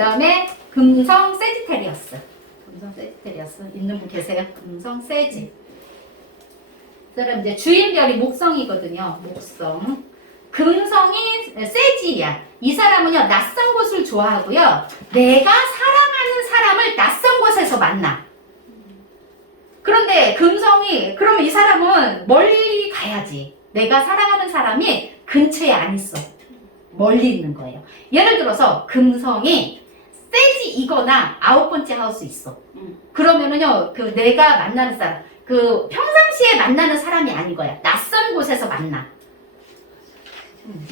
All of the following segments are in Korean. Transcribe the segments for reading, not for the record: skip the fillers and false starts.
다음에 금성 세지테리어스. 금성 세지테리어스 있는 분 계세요? 금성 세지. 그 사람 이제 주인별이 목성이거든요. 목성. 금성이 세지야. 이 사람은요, 낯선 곳을 좋아하고요. 내가 사랑하는 사람을 낯선 곳에서 만나. 그런데 금성이, 그러면 이 사람은 멀리 가야지. 내가 사랑하는 사람이 근처에 안 있어. 멀리 있는 거예요. 예를 들어서 금성이 세지이거나 9번째 하우스 있어. 그러면은요, 그 내가 만나는 사람, 그 평상시에 만나는 사람이 아닌 거야. 낯선 곳에서 만나.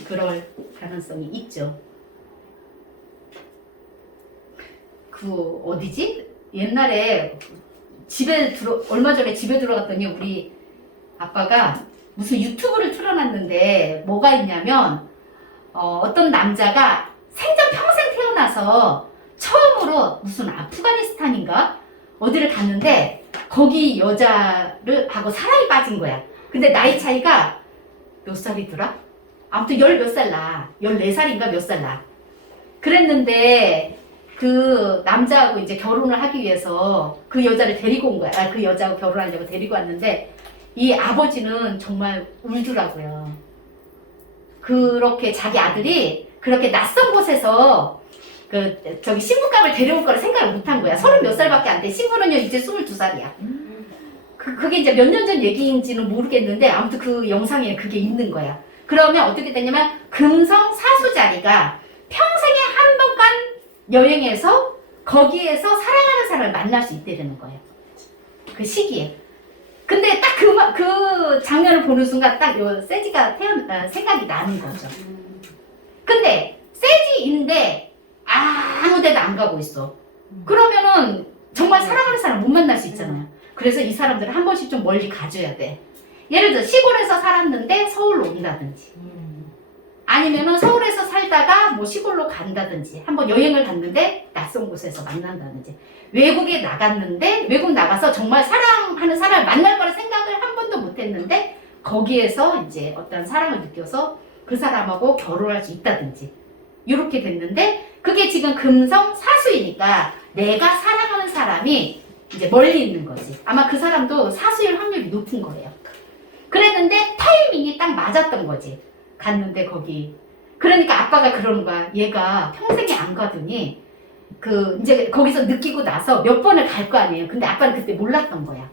그럴 가능성이 있죠. 그 어디지? 옛날에 얼마 전에 집에 들어갔더니 우리 아빠가 무슨 유튜브를 틀어놨는데 뭐가 있냐면 어떤 남자가 생전 평생 태어나서 처음으로 무슨 아프가니스탄인가 어디를 갔는데 거기 여자를 하고 사랑에 빠진 거야. 근데 나이 차이가 몇 살이더라? 아무튼 몇 살 나. 14살인가 몇 살 나. 그랬는데 그 남자하고 이제 결혼을 하기 위해서 그 여자를 데리고 온 거야. 그 여자하고 결혼하려고 데리고 왔는데 이 아버지는 정말 울더라고요. 그렇게 자기 아들이 그렇게 낯선 곳에서 저기 신부감을 데려올 거를 생각을 못 한 거야. 30 몇 살밖에 안 돼. 신부는요 이제 22살이야. 그게 이제 몇 년 전 얘기인지는 모르겠는데 아무튼 그 영상에 그게 있는 거야. 그러면 어떻게 되냐면 금성 사수 자리가 평생에 한 번간 여행해서 거기에서 사랑하는 사람을 만날 수 있게 되는 거예요. 그 시기에. 근데 딱 그 장면을 보는 순간 딱 요 세지가 생각이 나는 거죠. 근데 세지인데 아무 데도 안 가고 있어. 그러면은 정말 사랑하는 사람 못 만날 수 있잖아요. 그래서 이 사람들은 한 번씩 좀 멀리 가줘야 돼. 예를 들어 시골에서 살았는데 서울로 온다든지 아니면은 서울에서 살다가 뭐 시골로 간다든지 한번 여행을 갔는데 낯선 곳에서 만난다든지 외국에 나갔는데 외국 나가서 정말 사랑하는 사람을 만날 거라 생각을 한 번도 못 했는데 거기에서 이제 어떤 사랑을 느껴서 그 사람하고 결혼할 수 있다든지 이렇게 됐는데 그게 지금 금성 사수이니까 내가 사랑하는 사람이 이제 멀리 있는 거지. 아마 그 사람도 사수일 확률이 높은 거예요. 그랬는데 타이밍이 딱 맞았던 거지. 갔는데 거기. 그러니까 아빠가 그러는 거야. 얘가 평생에 안 가더니 이제 거기서 느끼고 나서 몇 번을 갈 거 아니에요. 근데 아빠는 그때 몰랐던 거야.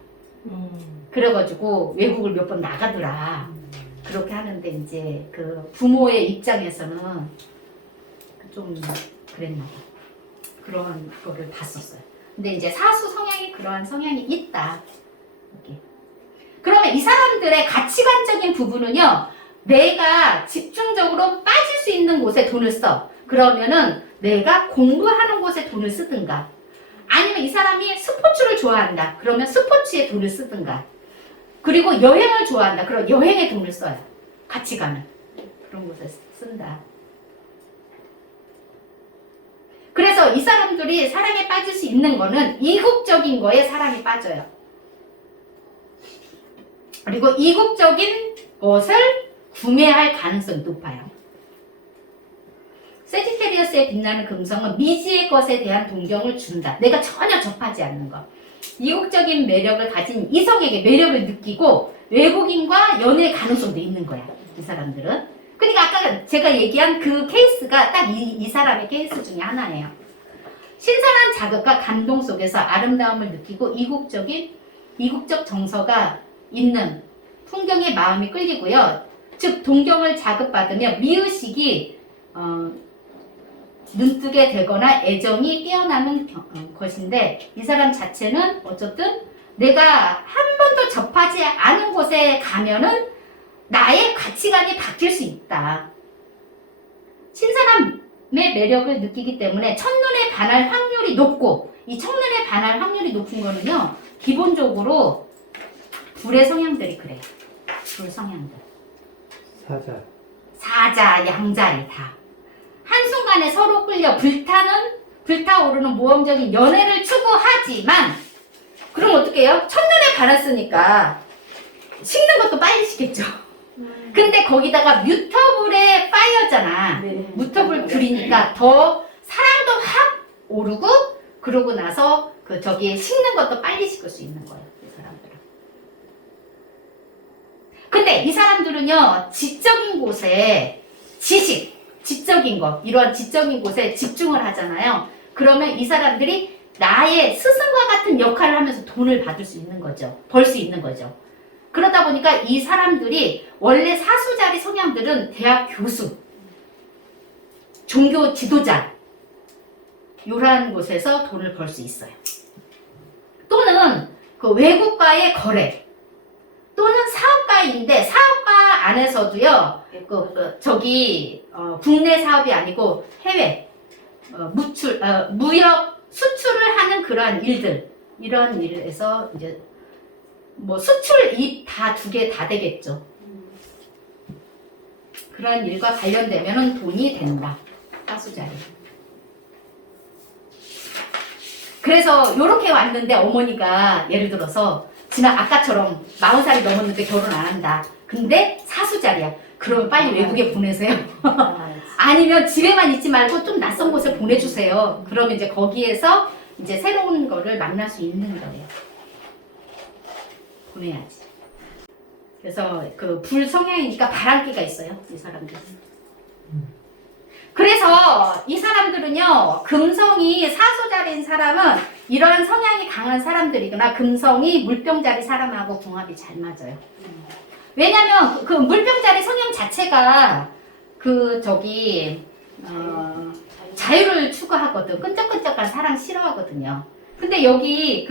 그래가지고 외국을 몇 번 나가더라. 그렇게 하는데 이제 그 부모의 입장에서는 좀 그랬나 봐. 그런 거를 봤었어요. 근데 이제 사수 성향이 그러한 성향이 있다. 이렇게. 그러면 이 사람들의 가치관적인 부분은요, 내가 집중적으로 빠질 수 있는 곳에 돈을 써. 그러면은 내가 공부하는 곳에 돈을 쓰든가, 아니면 이 사람이 스포츠를 좋아한다. 그러면 스포츠에 돈을 쓰든가, 그리고 여행을 좋아한다. 그럼 여행에 돈을 써요. 가치관을. 그런 곳에 쓴다. 그래서 이 사람들이 사랑에 빠질 수 있는 거는 이국적인 거에 사랑에 빠져요. 그리고 이국적인 것을 구매할 가능성이 높아요. 세지테리어스의 빛나는 금성은 미지의 것에 대한 동경을 준다. 내가 전혀 접하지 않는 것. 이국적인 매력을 가진 이성에게 매력을 느끼고 외국인과 연애 가능성도 있는 거야. 이 사람들은. 그러니까 아까 제가 얘기한 그 케이스가 딱 이 사람의 케이스 중에 하나예요. 신선한 자극과 감동 속에서 아름다움을 느끼고 이국적 정서가 있는 풍경에 마음이 끌리고요. 즉 동경을 자극받으며 미의식이 눈뜨게 되거나 애정이 깨어나는 것인데 이 사람 자체는 어쨌든 내가 한 번도 접하지 않은 곳에 가면은 나의 가치관이 바뀔 수 있다. 신선함의 매력을 느끼기 때문에 첫눈에 반할 확률이 높고, 이 첫눈에 반할 확률이 높은 거는요, 기본적으로 불의 성향들이 그래요. 불 성향들. 사자, 양자리 다. 한순간에 서로 끌려 불타오르는 모험적인 연애를 추구하지만, 그럼 어떻게 해요? 첫눈에 반했으니까 식는 것도 빨리 식겠죠. 근데 거기다가 뮤터블의 파이어잖아. 네. 뮤터블 불이니까 더 사랑도 확 오르고 그러고 나서 그 저기 식는 것도 빨리 식을 수 있는 거예요. 이 사람들은. 근데 이 사람들은요, 지적인 곳에 지적인 것, 이러한 지적인 곳에 집중을 하잖아요. 그러면 이 사람들이 나의 스승과 같은 역할을 하면서 돈을 받을 수 있는 거죠. 벌 수 있는 거죠. 그러다 보니까 이 사람들이 원래 사수자리 성향들은 대학 교수, 종교 지도자, 이러한 곳에서 돈을 벌 수 있어요. 또는 그 외국과의 거래, 또는 사업가인데 사업가 안에서도요, 국내 사업이 아니고 해외, 무역, 수출을 하는 그러한 일들, 이런 일에서 이제 뭐 수출, 입 다 두 개 다 되겠죠. 그런 일과 관련되면 돈이 된다. 사수자리. 그래서 이렇게 왔는데 어머니가 예를 들어서 지난 아까처럼 40살이 넘었는데 결혼 안 한다. 근데 사수자리야. 그러면 빨리 외국에 보내세요. 아니면 집에만 있지 말고 좀 낯선 곳에 보내주세요. 그러면 이제 거기에서 이제 새로운 거를 만날 수 있는 거예요. 보내야지. 그래서 그 불성향이니까 바람기가 있어요. 이 사람들. 그래서 이 사람들은요, 금성이 사수자리인 사람은 이러한 성향이 강한 사람들이거나 금성이 물병자리 사람하고 궁합이 잘 맞아요. 왜냐면 그 물병자리 성향 자체가 자유를 추구하거든. 끈적끈적한 사랑 싫어하거든요. 근데 여기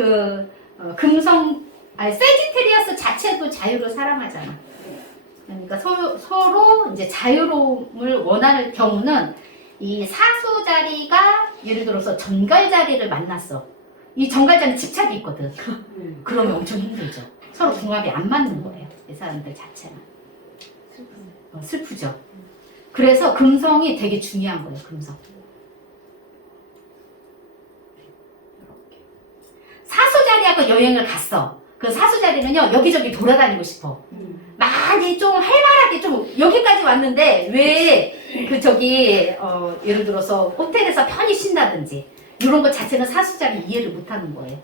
세지테리아스 자체도 자유를 사랑하잖아. 그러니까 서로 이제 자유로움을 원하는 경우는 이 사수자리가 예를 들어서 전갈자리를 만났어. 이 전갈자리는 집착이 있거든. 그러면 엄청 힘들죠. 서로 궁합이 안 맞는 거예요. 이 사람들 자체는. 슬프죠. 그래서 금성이 되게 중요한 거예요. 금성. 사수자리하고 여행을 갔어. 그 사수자리는요, 여기저기 돌아다니고 싶어. 많이 좀 활발하게 좀 여기까지 왔는데 왜 예를 들어서 호텔에서 편히 쉰다든지 이런 것 자체는 사수자리 이해를 못 하는 거예요.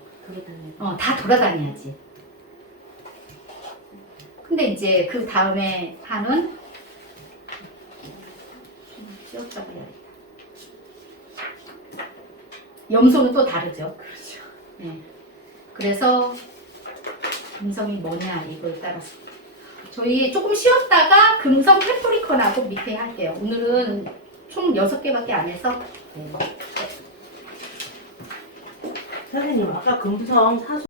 다 돌아다녀야지. 근데 이제 그 다음에 하는 쉬었다고 해야겠다. 염소는 또 다르죠. 그렇죠. 네. 그래서 금성이 뭐냐 이걸 따라서 저희 조금 쉬었다가 금성 캐프리컨하고 밑에 할게요. 오늘은 총 6개밖에 안 해서. 선생님 아까 금성 사수